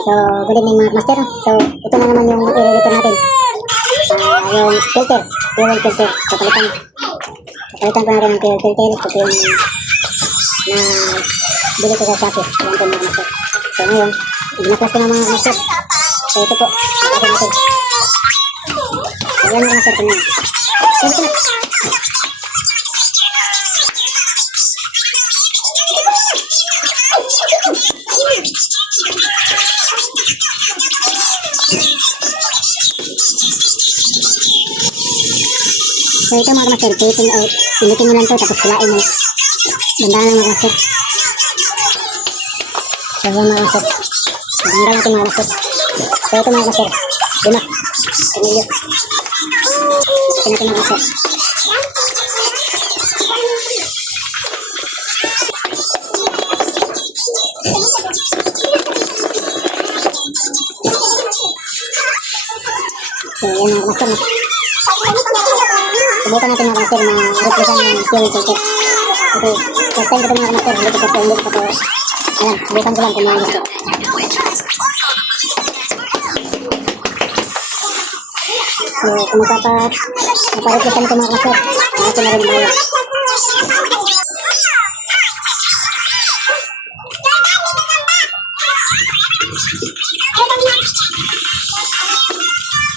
So, good evening mga master. So, ito na naman yung i-repair natin. Yung filter, fuel filter. So, palitan ko natin ng fuel filter. Ito yung na bili ko sa Shopee. Yan po mga master. So, ngayon, ginaklas ko na mga master. So, ito po. Ito natin. So, yan mga master. Tingnan. So, ito na. So ito mga master, pilitin nyo lang ito tapos sulain mo. Bandahan lang mga master. So yan mga master. Bandahan natin mga master. So ito mga master, 5 Emilio. Ito natin mga master. So yan mga master. Subukan natin mga master na replikan ng fuel filter. Okay, first time ko ito mga master, hindi ko ito. Ayan, subukan ko lang ito mga master. So, kung mapareplikan ito mga master, natin na rin bayad.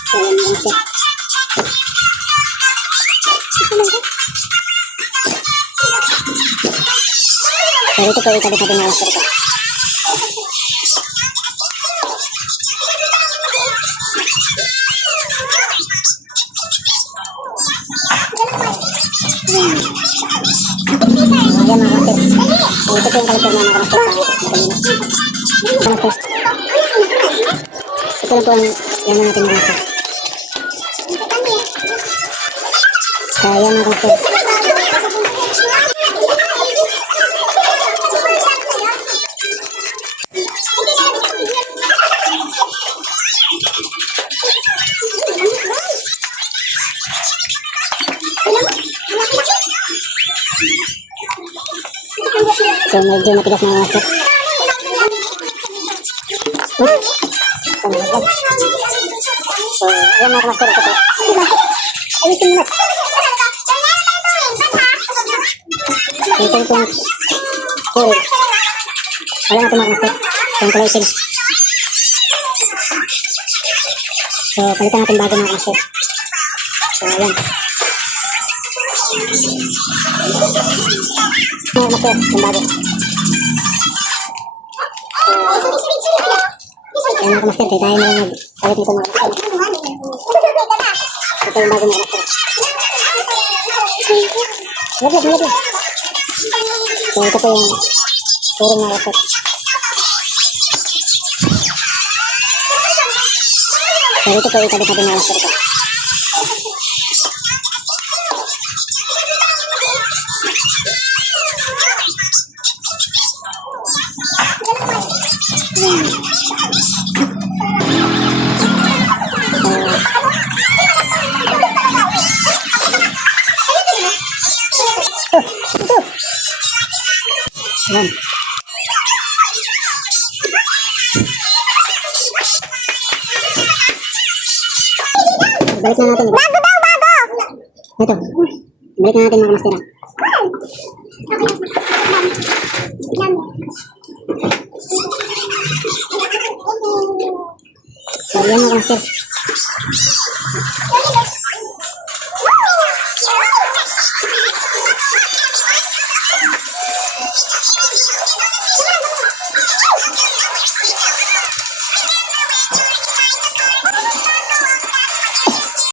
So, yan mga master. So, ito po ikabit natin mga master ito. Ayan mga master. So, ito po yung kalipir na mga master. Ito lang po ang yan na natin mga master. So, ayan mga master. So, medyo matigas na mga master. So, ayan mga master. Ito po. Ayusin mo na. Ito yung fuel. Wala natin mga master. Yung kulay itim. So, palitan natin bago mga master. So, ayan. Mga master, yung bago. Ayan mga master, tayo na lang mag-palit nito mga master. Ito yung bago mga master. Laglag. So, ito po yung turong mga master. So, ito po ikabit natin mga master ito. Ayan. Balik na natin. Bago! Ito. Balik na natin mga master. So, ayan mga master.